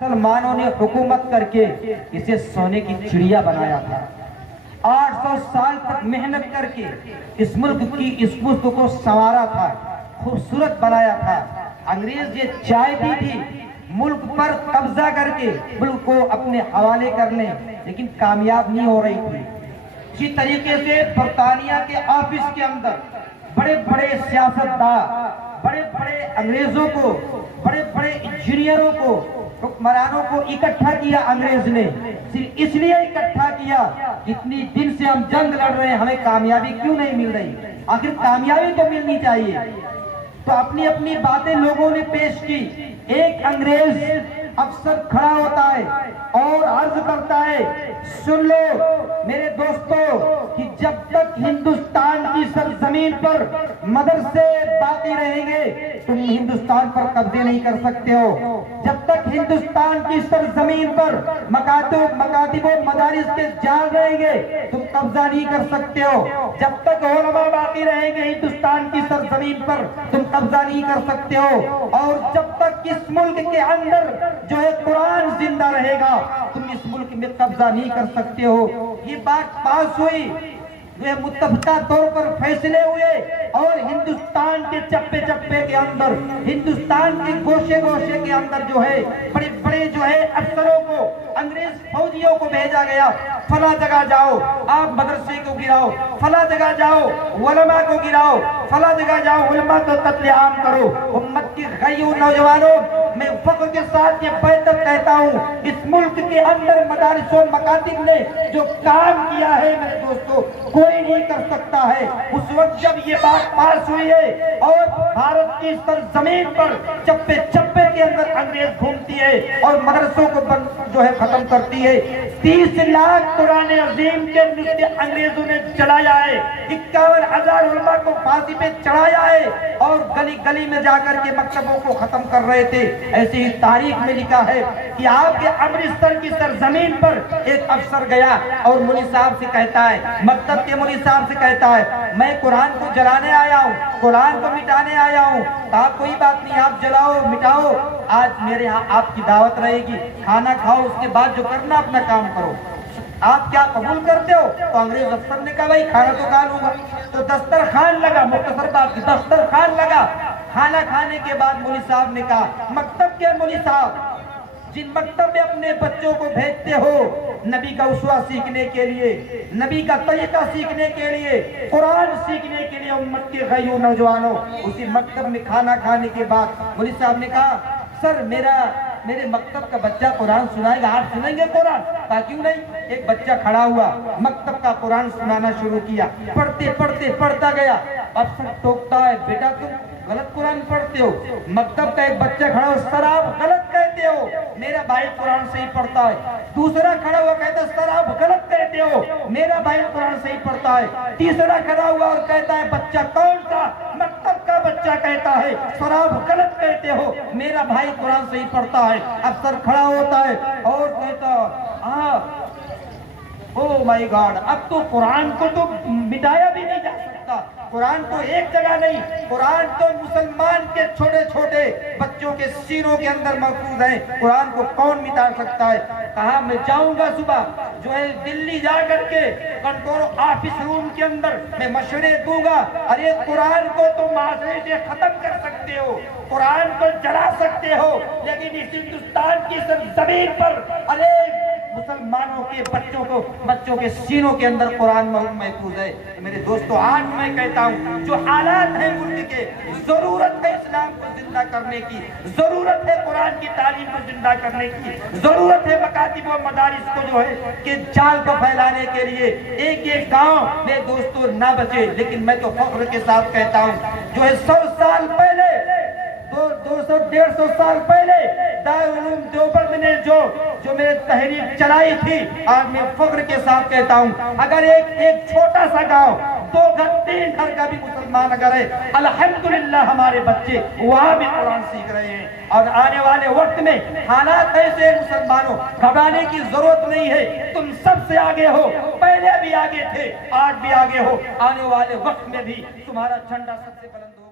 مسلمانوں نے حکومت کر کے اسے سونے کی چڑیا بنایا تھا۔ 800 سال تک محنت کر کے اس ملک کو سنوارا تھا، خوبصورت بنایا تھا۔ انگریز یہ چاہتی تھی ملک پر قبضہ کر کے ملک کو اپنے حوالے کر لیں، لیکن کامیاب نہیں ہو رہی تھی۔ اسی طریقے سے برطانیہ کے آفس کے اندر بڑے بڑے سیاستدان، بڑے بڑے انگریزوں کو، بڑے بڑے انجینئروں کو، حکمرانوں کو اکٹھا کیا انگریز نے۔ صرف اس لیے اکٹھا کیا، اتنی دن سے ہم جنگ لڑ رہے ہیں، ہمیں کامیابی کیوں نہیں مل رہی؟ آخر کامیابی تو ملنی چاہیے۔ تو اپنی اپنی باتیں لوگوں نے پیش کی۔ ایک انگریز افسر کھڑا ہوتا ہے اور عرض کرتا ہے، سن لو میرے دوستو کہ جب تک ہندوستان کی سرزمین پر مدرسے باقی رہیں گے تم ہندوستان پر قبضے نہیں کر سکتے ہو۔ جب تک ہندوستان کی سرزمین پر مکاتب و مدارس کے جال رہیں گے تم قبضہ نہیں کر سکتے ہو۔ جب تک علماء باقی رہیں گے ہندوستان کی سرزمین پر تم قبضہ نہیں کر سکتے ہو۔ اور جب تک اس ملک کے اندر جو ہے قرآن زندہ رہے گا تم اس ملک میں قبضہ نہیں کر سکتے ہو۔ یہ بات پاس ہوئی، متفقہ طور پر فیصلے ہوئے، اور ہندوستان کے چپے چپے کے اندر، ہندوستان کے گوشے گوشے کے اندر جو ہے بڑے بڑے جو ہے افسروں کو، انگریز فوجیوں کو بھیجا گیا، فلاں جگہ جاؤ آپ مدرسے کو گراؤ، فلاں جگہ جاؤ علماء کو گراؤ، فلاں جگہ جاؤ علماء کو قتل عام کرو۔ امت کی غیور نوجوانوں، میں فخر کے ساتھ یہ بیعت کہتا ہوں، اس ملک کے اندر مدارس و مکاتب نے جو کام کیا ہے میرے دوستو کوئی نہیں کر سکتا ہے۔ اس وقت جب یہ بات پاس ہوئی ہے اور بھارت کی سرزمین پر چپے چپے کے اندر انگریز گھومتی ہے اور مدرسوں کو جو ہے ختم کرتی ہے، 30 لاکھ قرآن عظیم کے نسخے انگریزوں نے چلایا ہے، 51,000 علماء کو پھانسی پہ چڑھایا ہے، اور گلی گلی میں جا کر کے مکتبوں کو ختم کر رہے تھے۔ ایسے ہی تاریخ میں لکھا ہے کہ آپ کے امرتسر کی سرزمین پر ایک افسر گیا اور مولوی صاحب سے کہتا ہے، مکتب کے مولوی صاحب سے کہتا ہے، میں قرآن کو جلانے آیا ہوں، قرآن کو مٹانے آیا ہوں۔ کہا کوئی بات نہیں، آپ جلاؤ مٹاؤ، آج میرے ہاں آپ کی دعوت رہے گی، کھانا کھاؤ، اس کے بعد جو کرنا اپنا کام کرو۔ آپ کیا قبول کرتے ہو؟ تو انگریز افسر نے کہا بھائی کھانا تو کھا لوں گا۔ تو دسترخوان لگا، مختصر بات کی دسترخوان لگا۔ کھانا کھانے کے بعد مولوی صاحب نے کہا، مکتب کے مولوی صاحب جن مکتب میں اپنے بچوں کو بھیجتے ہو نبی کا اسوہ سیکھنے کے لیے، نبی کا طریقہ سیکھنے کے لیے، قرآن سیکھنے کے لیے، امت کے غیور نوجوانوں، اسی مکتب میں کھانا کھانے کے بعد مولوی صاحب نے کہا، سر میرے مکتب کا بچہ قرآن سنائے گا، آپ سنیں گے قرآن؟ کہا کیوں نہیں۔ ایک بچہ کھڑا ہوا، مکتب کا قرآن سنانا شروع کیا، پڑھتے پڑھتے پڑھتا گیا۔ افسر ٹوکتا ہے، بیٹا تم غلط قرآن پڑھتے ہو۔ مکتب کا ایک بچہ کھڑا ہو، سر آپ غلط کہتے ہو، میرا بھائی قرآن صحیح پڑھتا ہے۔ دوسرا کھڑا ہوا کہتا ہے، سر آپ غلط کہتے ہو، میرا بھائی قرآن صحیح پڑھتا ہے۔ تیسرا کھڑا ہوا اور کہتا ہے، بچہ کون سا؟ مکتب کا بچہ کہتا ہے، سر آپ غلط کہتے ہو، میرا بھائی قرآن صحیح پڑھتا ہے۔ افسر کھڑا ہوتا ہے اور کہتا او مائی گاڈ، اب تو قرآن کو تو مٹایا بھی نہیں جا سکتا، قرآن تو ایک جگہ نہیں، قرآن تو مسلمان کے چھوٹے چھوٹے بچوں کے سینوں کے اندر محفوظ ہے، قرآن کو کون مٹا سکتا ہے؟ کہا میں جاؤں گا صبح جو ہے دلی جا کر کے کنٹرول آفس روم کے اندر میں مشورے دوں گا، ارے قرآن کو تو معاشرے سے ختم کر سکتے ہو، قرآن کو جلا سکتے ہو، لیکن اس ہندوستان کی سرزمین پر ارے مسلمانوں کے بچوں کے سینوں کے اندر قرآن محفوظ ہے۔ میرے دوستو آج میں کہتا ہوں جو حالات ہیں ملک کے، ضرورت ہے اسلام کو زندہ کرنے کی، ضرورت ہے قرآن کی تعلیم کو زندہ کرنے کی، ضرورت ہے مکاتب و مدارس کو جو ہے کہ جال کو پھیلانے کے لیے ایک ایک گاؤں میں دوستو نہ بچے۔ لیکن میں تو فخر کے ساتھ کہتا ہوں جو ہے 100 سال پہلے، 200-150 سال پہلے دارالعلوم دیوبند نے جو میرے تحریک چلائی تھی، آج میں فخر کے ساتھ کہتا ہوں اگر ایک چھوٹا سا گاؤں 2 گھر 3 گھر کا بھی مسلمان اگر ہے، الحمدللہ ہمارے بچے وہاں بھی قرآن سیکھ رہے ہیں۔ اور آنے والے وقت میں حالات ایسے مسلمانوں گھبرانے کی ضرورت نہیں ہے، تم سب سے آگے ہو، پہلے بھی آگے تھے، آج بھی آگے ہو، آنے والے وقت میں بھی تمہارا جھنڈا سب سے بلند ہو۔